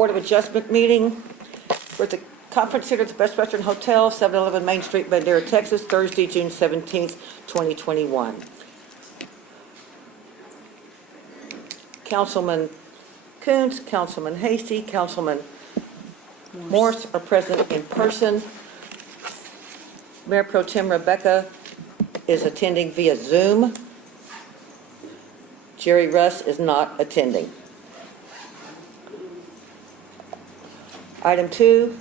Board of Adjustment meeting. We're at the Conference Center at the Best Western Hotel, 711 Main Street, Bandera, Texas, Thursday, June 17th, 2021. Councilman Coons, Councilman Hasty, Councilman Morse are present in person. Mayor Pro Tem Rebecca is attending via Zoom. Jerry Russ is not attending. Item 2,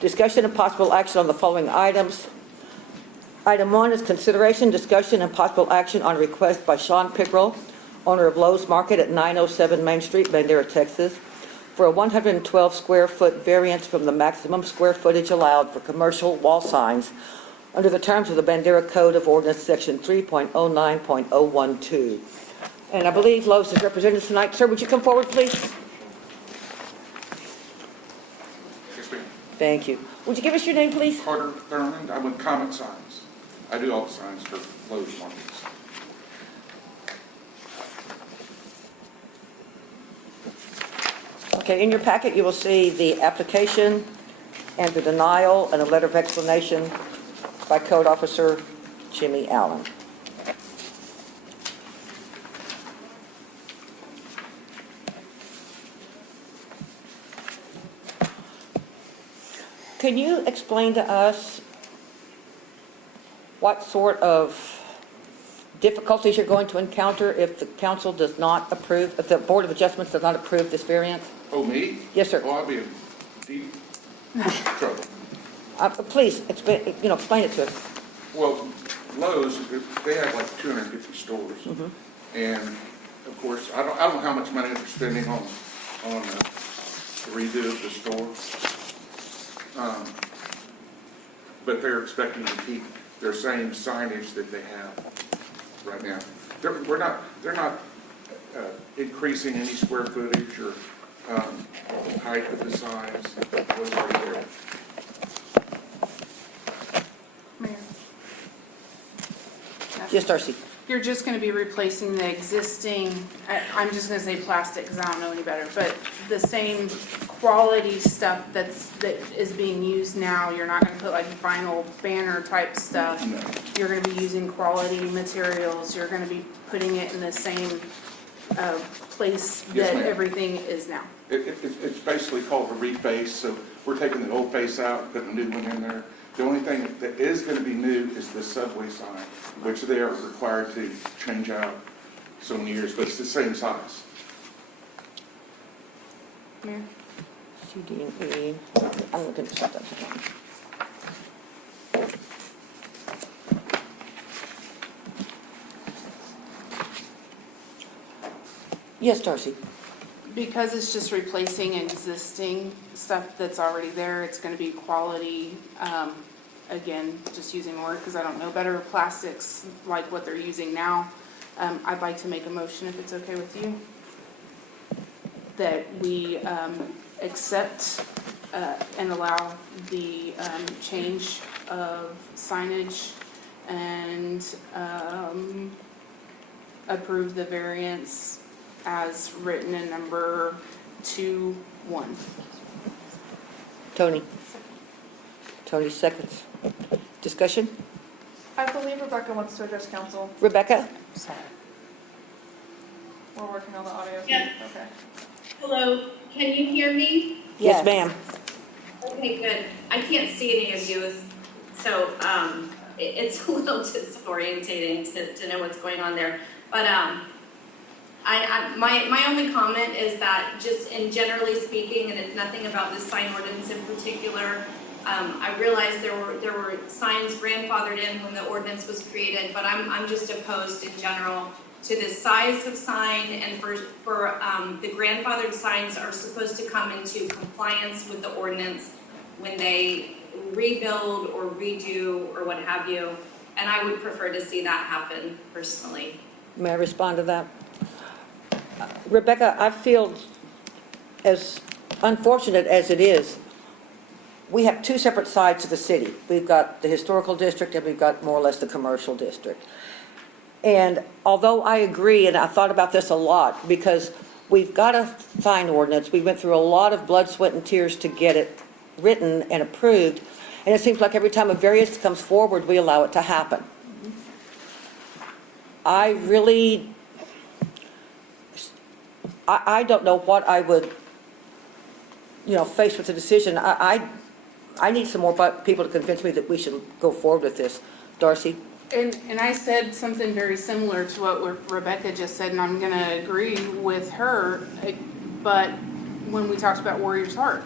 discussion and possible action on the following items. Item 1 is consideration, discussion, and possible action on a request by Sean Pickrell, owner of Lowe's Market at 907 Main Street, Bandera, Texas, for a 112 square foot variance from the maximum square footage allowed for commercial wall signs under the terms of the Bandera Code of Ordinance Section 3.09.012. And I believe Lowe's is represented tonight. Sir, would you come forward, please? Yes, ma'am. Thank you. Would you give us your name, please? Carter Thurman. I'm with Comet Signs. I do all the signs for Lowe's Markets. Okay, in your packet, you will see the application and the denial and a letter of explanation by Code Officer Jimmy Allen. Can you explain to us what sort of difficulties you're going to encounter if the council does not approve, if the Board of Adjustments does not approve this variance? Oh, me? Yes, sir. Oh, I'll be in deep trouble. Please, explain it to us. Well, Lowe's, they have like 250 stores. And of course, I don't know how much money they're spending on the redo of the store. But they're expecting to keep their same signage that they have right now. They're not increasing any square footage or height of the signs. What's right there. Mayor. Yes, Darcy. You're just going to be replacing the existing, I'm just going to say plastic because I don't know any better, but the same quality stuff that is being used now. You're not going to put like vinyl banner type stuff. No. You're going to be using quality materials. You're going to be putting it in the same place Yes, that ma'am. everything is now. It's basically called a reface, so we're taking the old face out, putting a new one in there. The only thing that is going to be new is the subway sign, which they are required to change out so many years, but it's the same size. Mayor? C, D, and E. I'm looking at something. Yes, Darcy. Because it's just replacing existing stuff that's already there, it's gonna be quality, again, just using a word because I don't know better, plastics like what they're using now. I'd like to make a motion if it's okay with you, that we accept and allow the change of signage and approve the variance as written in number 2-1. Tony. Tony seconds. Discussion? I believe Rebecca wants to address council. Rebecca? We're working on the audio. Yes. Okay. Hello, can you hear me? Yes, ma'am. Okay, good. I can't see any of you, so it's a little disorientating to know what's going on there. But my only comment is that just in generally speaking, and it's nothing about this sign ordinance in particular, I realized there were signs grandfathered in when the ordinance was created, but I'm just opposed in general to the size of sign, and for the grandfathered signs are supposed to come into compliance with the ordinance when they rebuild or redo or what have you, and I would prefer to see that happen personally. May I respond to that? Rebecca, I feel, as unfortunate as it is, we have two separate sides of the city. We've got the historical district and we've got more or less the commercial district. And although I agree, and I thought about this a lot, because we've got a sign ordinance. We went through a lot of blood, sweat, and tears to get it written and approved. And it seems like every time a variance comes forward, we allow it to happen. I really, I don't know what I would, face with the decision. I need some more people to convince me that we should go forward with this. Darcy? And I said something very similar to what Rebecca just said, and I'm gonna agree with her, but when we talked about Warrior's Heart,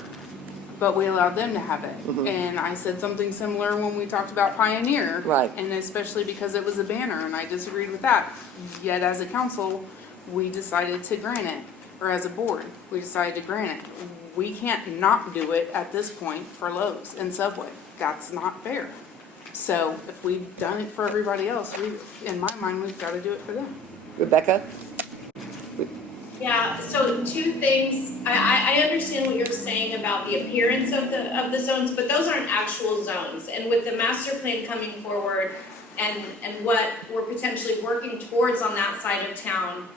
but we allowed them to have it. And I said something similar when we talked about Pioneer. Right. And especially because it was a banner, and I disagreed with that. Yet as a council, we decided to grant it, or as a board, we decided to grant it. We can't not do it at this point for Lowe's and Subway. That's not fair. So if we've done it for everybody else, in my mind, we've got to do it for them. Rebecca? Yeah, so two things. I understand what you're saying about the appearance of the zones, but those aren't actual zones. And with the master plan coming forward and what we're potentially working towards on that side of town,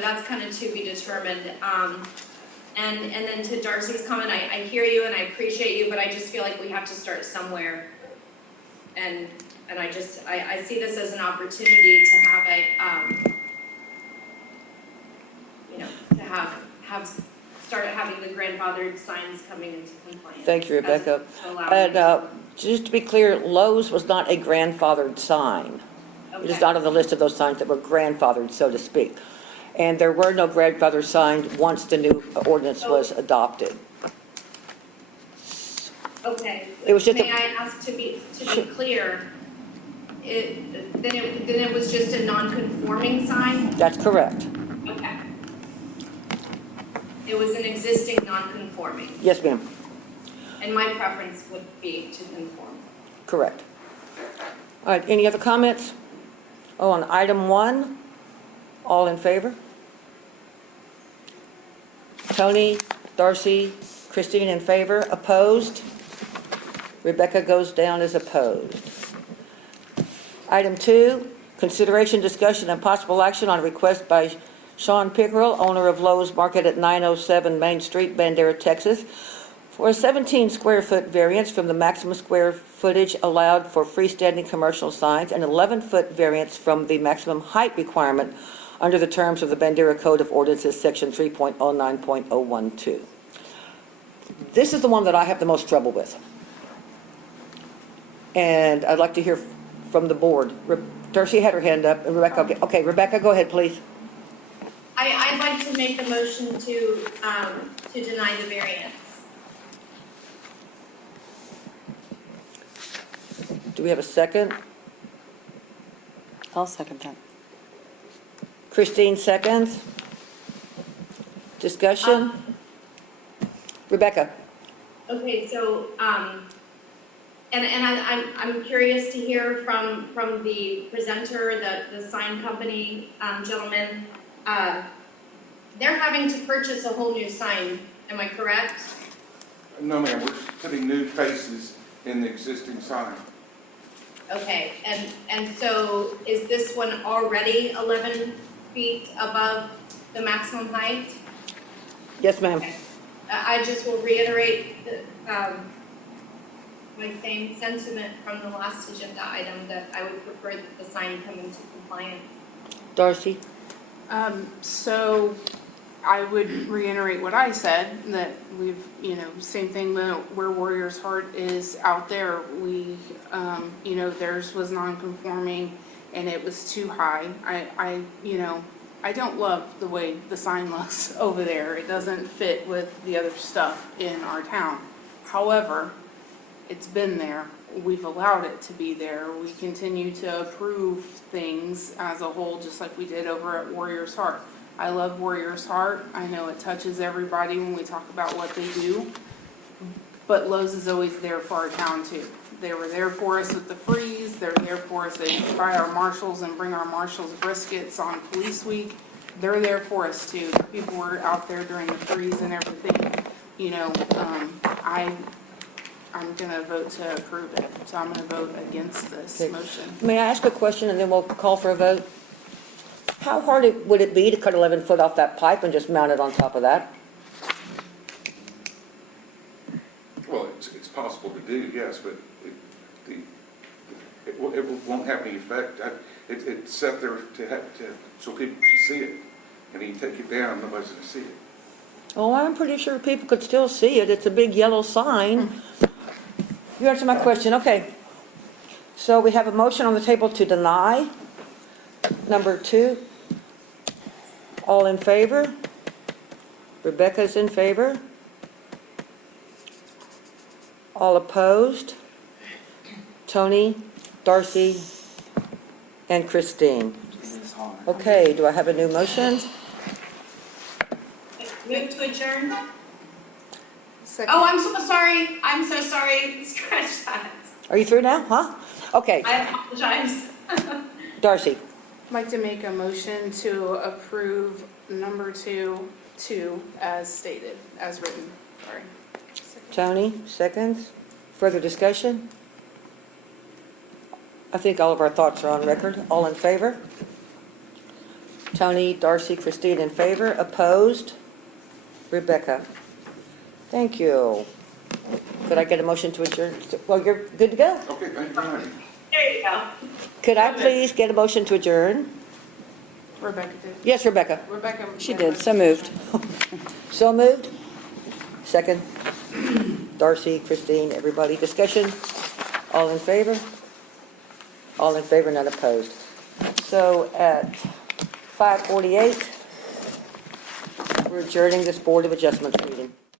that's kind of to be determined. And then to Darcy's comment, I hear you and I appreciate you, but I just feel like we have to start somewhere. And I see this as an opportunity to have start having the grandfathered signs coming into compliance. Thank you, Rebecca. To allow And just to be clear, Lowe's was not a grandfathered sign. It is Okay. not on the list of those signs that were grandfathered, so to speak. And there were no grandfather signs once the new ordinance was adopted. Okay. It was just May I ask to be clear, then it was just a non-conforming sign? That's correct. Okay. It was an existing non-conforming, Yes, ma'am, and my preference would be to conform. correct. All right, any other comments? Oh, on item 1, all in favor? Tony, Darcy, Christine in favor, opposed? Rebecca goes down as opposed. Item 2, consideration, discussion, and possible action on a request by Sean Pickerel, owner of Lowe's Market at 907 Main Street, Bandera, Texas, for a 17 square foot variance from the maximum square footage allowed for freestanding commercial signs and 11-foot variance from the maximum height requirement under the terms of the Bandera Code of Ordinances, Section 3.09.012. This is the one that I have the most trouble with. And I'd like to hear from the board. Darcy had her hand up, and Rebecca, okay, Rebecca, go ahead, please. I'd like to make the motion to deny the variance. Do we have a second? I'll second that. Christine seconds. Discussion? Rebecca? Okay, so, and I'm curious to hear from the presenter, the sign company gentleman. They're having to purchase a whole new sign, am I correct? No, ma'am, we're just putting new faces in the existing sign. Okay, and so is this one already 11 feet above the maximum height? Yes, ma'am. Okay. I just will reiterate my same sentiment from the last agenda item, that I would prefer that the sign come into compliance. Darcy? So I would reiterate what I said, that we've, same thing where Warrior's Heart is out there. We, theirs was non-conforming and it was too high. I don't love the way the sign looks over there. It doesn't fit with the other stuff in our town. However, it's been there. We've allowed it to be there. We continue to approve things as a whole, just like we did over at Warrior's Heart. I love Warrior's Heart. I know it touches everybody when we talk about what they do, but Lowe's is always there for our town too. They were there for us with the freeze. They're there for us. They buy our marshals and bring our marshals briskets on Police Week. They're there for us too. People were out there during the freeze and everything. I'm gonna vote to approve it, so I'm gonna vote against this Okay. motion. May I ask a question and then we'll call for a vote? How hard would it be to cut 11 foot off that pipe and just mount it on top of that? Well, it's possible to do, yes, but it won't have any effect. It's set there so people can see it. And you take it down, nobody's gonna see it. Oh, I'm pretty sure people could still see it. It's a big yellow sign. You answered my question, okay. So we have a motion on the table to deny. Number 2. All in favor? Rebecca's in favor. All opposed? Tony, Darcy, and Christine. Okay, do I have a new motion? Move to adjourn? Second. Oh, I'm so sorry, scratch that. Are you through now, huh? Okay, I apologize. Darcy. I'd like to make a motion to approve number 2 as stated, as written, sorry. Tony, seconds. Further discussion? I think all of our thoughts are on record. All in favor? Tony, Darcy, Christine in favor. Opposed? Rebecca. Thank you. Could I get a motion to adjourn? Well, you're good to go. Okay, thank you very much. There you go. Could I please get a motion to adjourn? Rebecca did. Yes, Rebecca. Rebecca. She did, so moved. So moved? Second. Darcy, Christine, everybody. Discussion? All in favor? All in favor, none opposed. So at 5:48, we're adjourning this Board of Adjustments meeting.